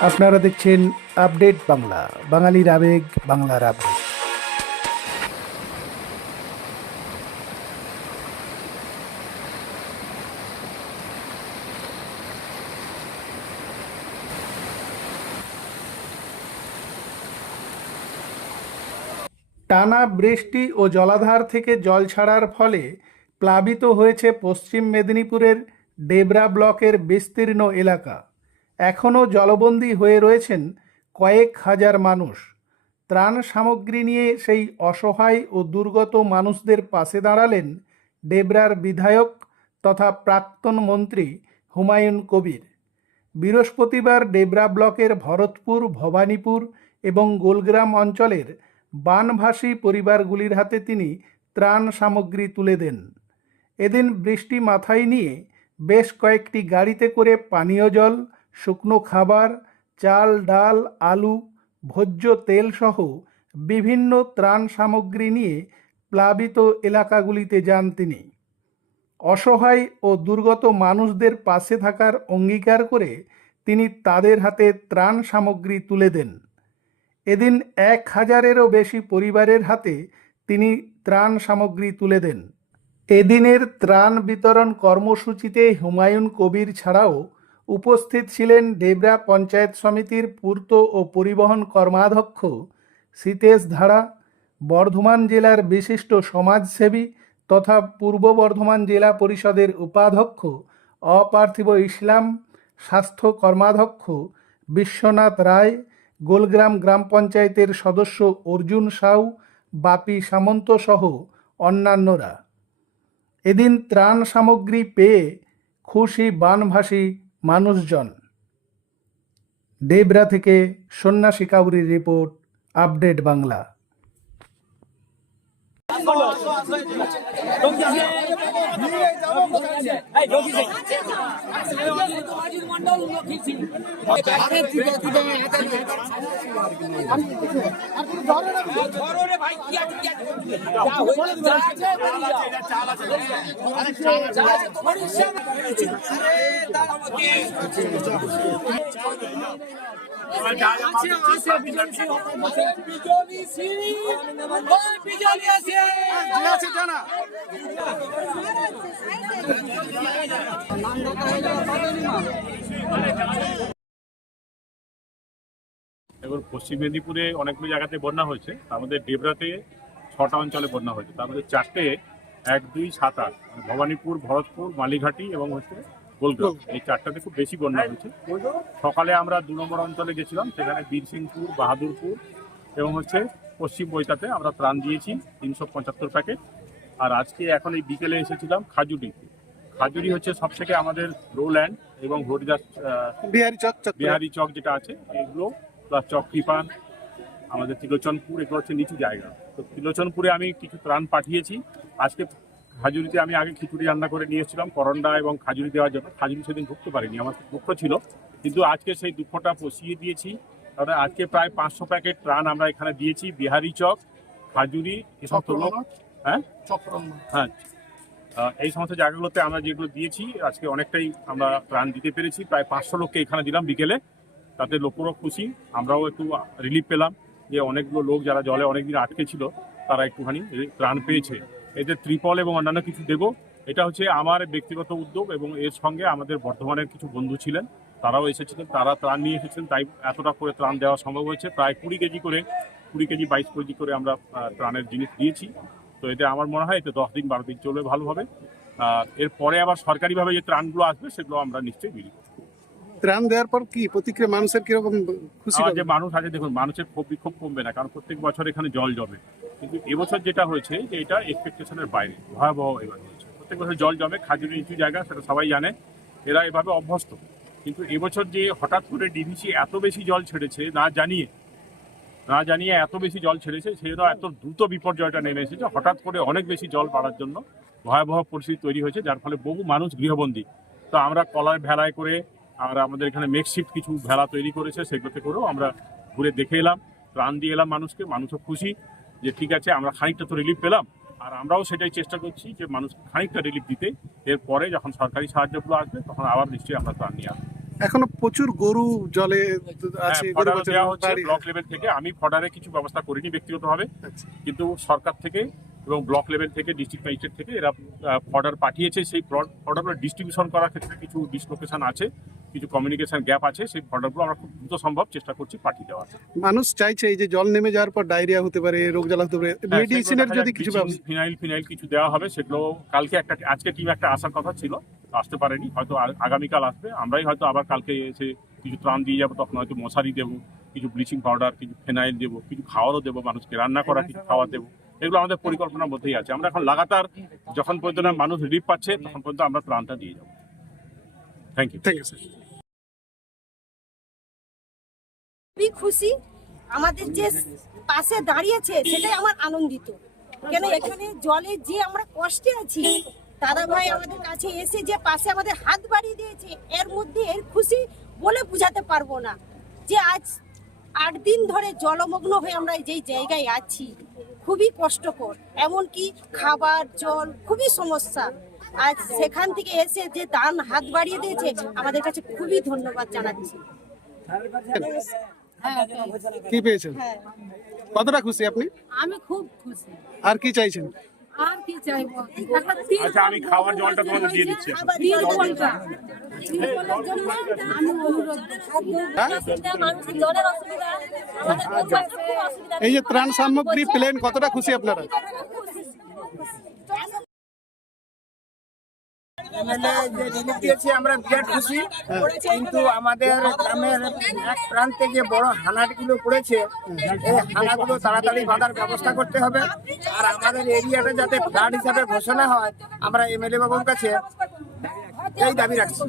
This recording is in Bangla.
আপনারা দেখছেন আপডেট বাংলা, বাঙালির আবেগ, বাংলার আবেগ টানা বৃষ্টি ও জলাধার থেকে জল ছাড়ার ফলে প্লাবিত হয়েছে পশ্চিম মেদিনীপুরের ডেবরা ব্লকের বিস্তীর্ণ এলাকা। এখনও জলবন্দী হয়ে রয়েছেন কয়েক হাজার মানুষ। ত্রাণ সামগ্রী নিয়ে সেই অসহায় ও দুর্গত মানুষদের পাশে দাঁড়ালেন ডেবরার বিধায়ক তথা প্রাক্তন মন্ত্রী হুমায়ুন কবির। বৃহস্পতিবার ডেবরা ব্লকের ভরতপুর, ভবানীপুর এবং গোলগ্রাম অঞ্চলের বানভাসী পরিবারগুলির হাতে তিনি ত্রাণ সামগ্রী তুলে দেন। এদিন বৃষ্টি মাথায় নিয়ে বেশ কয়েকটি গাড়িতে করে পানীয় জল শুকনো খাবার, চাল, ডাল, আলু, ভোজ্য তেল সহ বিভিন্ন ত্রাণ সামগ্রী নিয়ে প্লাবিত এলাকাগুলিতে যান তিনি। অসহায় ও দুর্গত মানুষদের পাশে থাকার অঙ্গীকার করে তিনি তাদের হাতে ত্রাণ সামগ্রী তুলে দেন। এদিন এক হাজারেরও বেশি পরিবারের হাতে তিনি ত্রাণ সামগ্রী তুলে দেন। এদিনের ত্রাণ বিতরণ কর্মসূচিতে হুমায়ুন কবির ছাড়াও উপস্থিত ছিলেন ডেবরা পঞ্চায়েত সমিতির পূর্ত ও পরিবহন কর্মাধ্যক্ষ সীতেশ ধারা, বর্ধমান জেলার বিশিষ্ট সমাজসেবী তথা পূর্ব বর্ধমান জেলা পরিষদের উপাধ্যক্ষ অপার্থিব ইসলাম, স্বাস্থ্য কর্মাধ্যক্ষ বিশ্বনাথ রায়, গোলগ্রাম গ্রাম পঞ্চায়েতের সদস্য অর্জুন সাউ, বাপি সামন্ত সহ অন্যান্যরা। এদিন ত্রাণ সামগ্রী পেয়ে খুশি বানভাসী মানুষজন। ডেবরা থেকে সন্ন্যাসী কাউরির রিপোর্ট আপডেট বাংলা। আছে আছে। আছে আছে জানা। এবার পশ্চিম মেদিনীপুরে অনেকগুলো জায়গাতে বন্যা হয়েছে। তার মধ্যে ডেবরাতে ছটা অঞ্চলে বন্যা হয়েছে। তার মধ্যে চারটে এক দুই সাত আট মানে ভবানীপুর ভরতপুর মালিঘাটি এবং হচ্ছে গোলগ্রাম। এই চারটাতে খুব বেশি বন্যা হয়েছে। সকালে আমরা দু নম্বর অঞ্চলে গেছিলাম সেখানে বীরসিংপুর বাহাদুরপুর এবং হচ্ছে পশ্চিম বইটাতে আমরা ত্রাণ দিয়েছি তিনশো পঁচাত্তর প্যাকেট। আর আজকে এখন এই বিকেলে এসেছিলাম খাজুরি খাজুরি হচ্ছে সবথেকে আমাদের রো ল্যান্ড এবং হরিদাস বিহারি চক বিহারি চক যেটা আছে এগুলো প্লাস চক কৃপান আমাদের ত্রিলোচনপুর এগুলো হচ্ছে নিচু জায়গা। তো ত্রিলোচনপুরে আমি কিছু ত্রাণ পাঠিয়েছি। আজকে খাজুরিতে আমি আগে খিচুড়ি রান্না করে নিয়ে এসেছিলাম করন্ডা এবং খাজুরি দেওয়ার জন্য। খাজুরি সেদিন ঢুকতে পারিনি আমার খুব দুঃখ ছিল। কিন্তু আজকে সেই দুঃখটা পষিয়ে দিয়েছি। তাহলে আজকে প্রায় পাঁচশো প্যাকেট ত্রাণ আমরা এখানে দিয়েছি। বিহারি চক খাজুরি এসব হ্যাঁ? হ্যাঁ। এই সমস্ত জায়গাগুলোতে আমরা যেগুলো দিয়েছি, আজকে অনেকটাই আমরা ত্রাণ দিতে পেরেছি। প্রায় পাঁচশো লোককে এখানে দিলাম বিকেলে। তাতে লোকেরও খুশি, আমরাও একটু রিলিফ পেলাম যে অনেকগুলো লোক যারা জলে অনেকদিন আটকে ছিল, তারা একটুখানি ত্রাণ পেয়েছে। এতে ত্রিপল এবং অন্যান্য কিছু দেব। এটা হচ্ছে আমার ব্যক্তিগত উদ্যোগ এবং এর সঙ্গে আমাদের বর্ধমানের কিছু বন্ধু ছিলেন, তারাও এসেছিলেন, তারা ত্রাণ নিয়ে এসেছিলেন তাই এতটা করে ত্রাণ দেওয়া সম্ভব হয়েছে। প্রায় কুড়ি কেজি করে, কুড়ি কেজি, বাইশ কেজি করে আমরা ত্রাণের জিনিস দিয়েছি। তো এটা আমার মনে হয় এতে দশ দিন বারো দিন চলবে ভালোভাবে আর এরপরে আবার সরকারিভাবে যে ত্রাণগুলো আসবে সেগুলো আমরা নিশ্চয়ই বিলি। ত্রাণ দেওয়ার পর কি? প্রতিক্রিয়া মানুষের কীরকম খুশি যে মানুষ আছে দেখুন মানুষের ক্ষোভ বিক্ষোভ কমবে না কারণ প্রত্যেক বছর এখানে জল জমে। কিন্তু এবছর যেটা হয়েছে যে এটা এক্সপেকটেশনের বাইরে ভয়াবহ এবার হয়েছে। প্রত্যেক বছর জল জমে খাজুরি নিচু জায়গা সেটা সবাই জানে এরা এভাবে অভ্যস্ত। কিন্তু এবছর যে হঠাৎ করে ডিভিসি এত বেশি জল ছেড়েছে না জানিয়ে না জানিয়ে এত বেশি জল ছেড়েছে সেটা এত দ্রুত বিপর্যয়টা নেমে এসেছে। হঠাৎ করে অনেক বেশি জল বাড়ার জন্য ভয়াবহ পরিস্থিতি তৈরি হয়েছে, যার ফলে বহু মানুষ গৃহবন্দী। তো আমরা কলার ভেলায় করে আমরা আমাদের এখানে মেকশিফট কিছু ভেলা তৈরি করেছে, সেগুলোতে করেও আমরা ঘুরে দেখে এলাম, ত্রাণ দিয়ে এলাম মানুষকে, মানুষও খুশি যে ঠিক আছে, আমরা খানিকটা তো রিলিফ পেলাম, আর আমরাও সেটাই চেষ্টা করছি যে মানুষ খানিকটা রিলিফ দিতে। এরপরে যখন সরকারি সাহায্যগুলো আসবে, তখন আবার নিশ্চয়ই আমরা ত্রাণ নিয়ে আসব। এখনও প্রচুর গরু জলে আছে হ্যাঁ, গরু হচ্ছে ব্লক লেভেল থেকে। আমি ফডারে কিছু ব্যবস্থা করিনি ব্যক্তিগতভাবে আচ্ছা। কিন্তু সরকার থেকে এবং ব্লক লেভেল থেকে ডিস্ট্রিক্ট ম্যাজিস্ট্রেট থেকে এরা ফর্ডার পাঠিয়েছে। সেই ফর্ডার ডিস্ট্রিবিউশন করার ক্ষেত্রে কিছু ডিসলোকেশন আছে। কিছু কমিউনিকেশন গ্যাপ আছে সেই ফডারগুলো আমরা খুব দ্রুত সম্ভব চেষ্টা করছি পাঠিয়ে দেওয়ার। মানুষ চাইছে এই যে জল নেমে যাওয়ার পর ডায়রিয়া হতে পারে রোগ জ্বালা হতে পারে হ্যাঁ, মেডিসিনের যদি কিছু ফিনাইল ফিনাইল কিছু দেওয়া হবে সেগুলো কালকে একটা আজকে টিম একটা আসার কথা ছিল আসতে পারেনি হয়তো আগামীকাল আসবে আমরাই হয়তো আবার কালকে এসে কিছু ত্রাণ দিয়ে যাব তখন হয়তো মশারি দেবো কিছু ব্লিচিং পাউডার কিছু ফিনাইল দেবো কিছু খাওয়ারও দেবো মানুষকে রান্না করা কিছু খাওয়া দেবো এগুলো আমাদের পরিকল্পনার মধ্যেই আছে। আমরা এখন লাগাতার যখন পর্যন্ত মানুষ রিলিফ পাচ্ছে তখন পর্যন্ত আমরা ত্রাণটা দিয়ে যাব। Thank you thank you sir খুবই খুশি? আমাদের যে পাশে দাঁড়িয়েছে সেটাই আমার আনন্দিত। কেন এখানে জলে যে আমরা কষ্টে আছি, দাদা ভাই আমাদের কাছে এসে যে পাশে আমাদের হাত বাড়িয়ে দিয়েছে, এর মধ্যে এর খুশি বলে বুঝাতে পারব না। যে আজ আট দিন ধরে জলমগ্ন হয়ে আমরা যেই জায়গায় আছি, খুবই কষ্টকর। এমনকি খাবার, জল, খুবই সমস্যা। আজ সেখান থেকে এসে যে দান হাত বাড়িয়ে দিয়েছে, আমাদের কাছে খুবই ধন্যবাদ জানাচ্ছি। কি পেয়েছেন? হ্যাঁ। কতটা খুশি আপনি? আমি খুব খুশি। আর কি চাইছেন? আর কি চাইব? আচ্ছা আমি খাওয়ার জলটা তোমাদের দিয়ে দিচ্ছি অসুবিধা। এই যে ত্রাণ সামগ্রী প্লেন কতটা খুশি আপনারা? দিয়েছে, আমরা বিরাট খুশি। কিন্তু আমাদের গ্রামের এক প্রান্তে যে হানাটগুলো পড়েছে তাড়াতাড়ি বাঁধার ব্যবস্থা করতে হবে। আর আমাদের যাতে হিসাবে ঘোষণা হয়, আমরা এমএলএ বাবুর কাছে এই দাবি রাখছি।